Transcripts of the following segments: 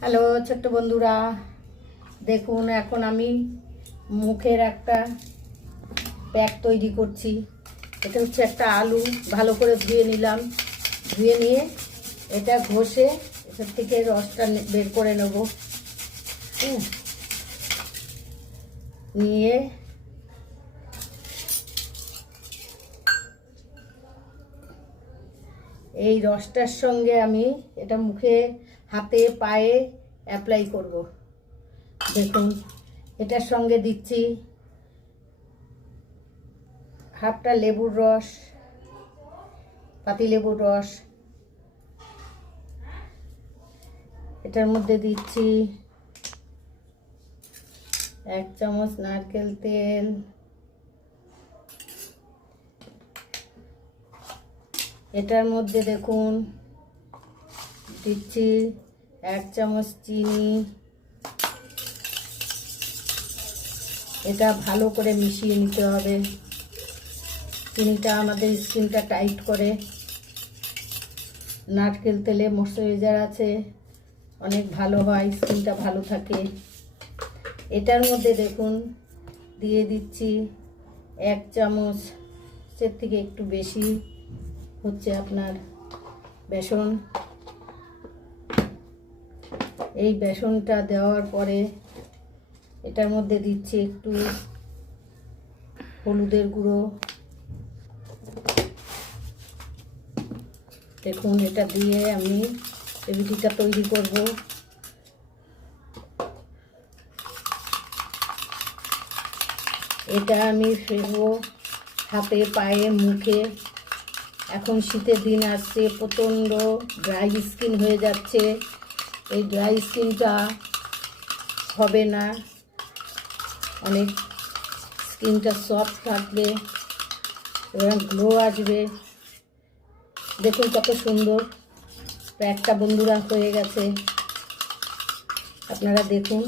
Hello ছোট্ট বন্ধুরা, দেখুন এখন আমি মুখের একটা প্যাক তৈরি করছি। এটা হচ্ছে একটা আলু ভালো করে ধুয়ে নিলাম। ধুয়ে নিয়ে এটা ঘষে এটার থেকে রসটা বের করে নেব। নিয়ে এই রসটার সঙ্গে আমি এটা মুখে, হাতে, পায়ে অ্যাপ্লাই করব। দেখুন এটার সঙ্গে দিচ্ছি হাফটা লেবুর রস, পাতিলেবুর রস। এটার মধ্যে দিচ্ছি 1 চামচ নারকেল তেল, এটার মধ্যে দেখুন দিচ্ছি 1 চামচ চিনি। এটা ভালো করে মিশিয়ে নিতে হবে। চিনিটা আমাদের স্কিনটা টাইট করে। নারকেল তেলে ময়েশ্চারাইজার আছে, অনেক ভালো হয়, স্কিনটা ভালো থাকে। এটার মধ্যে দেখুন দিয়ে দিচ্ছি 1 চামচ, এর থেকে একটু বেশি হচ্ছে আপনার বেসন। এই বেসনটা দেওয়ার পরে এটার মধ্যে দিচ্ছি একটু হলুদের গুঁড়ো। দেখুন এটা দিয়ে আমি রেসিপিটা তৈরি করব। এটা আমি ফেলবো হাতে, পায়ে, মুখে। এখন শীতের দিন আসছে, প্রচণ্ড ড্রাই স্কিন হয়ে যাচ্ছে। এই ড্রাই স্কিনটা হবে না, অনেক স্কিনটা সফট থাকবে এবং গ্লো আসবে। দেখুন কত সুন্দর প্যাকটা বন্ধুরা হয়ে গেছে। আপনারা দেখুন,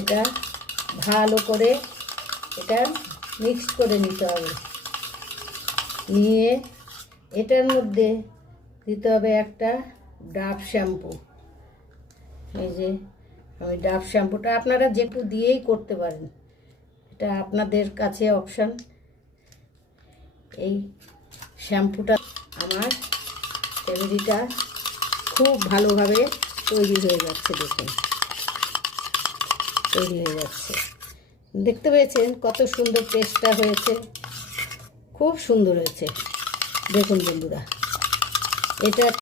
এটা ভালো করে এটা মিক্সড করে নিতে হবে। নিয়ে এটার মধ্যে দিতে হবে একটা ডাভ শ্যাম্পু। এই যে আমি ডাভ শ্যাম্পুটা আপনারা যেটু দিয়েই করতে পারেন, এটা আপনাদের কাছে অপশান। এই শ্যাম্পুটা আমার রেমেডিটা খুব ভালোভাবে তৈরি হয়ে যাচ্ছে। দেখুন তৈরি হয়ে যাচ্ছে, দেখতে পেয়েছেন কত সুন্দর পেস্টটা হয়েছে, খুব সুন্দর হয়েছে। দেখুন বন্ধুরা, এটা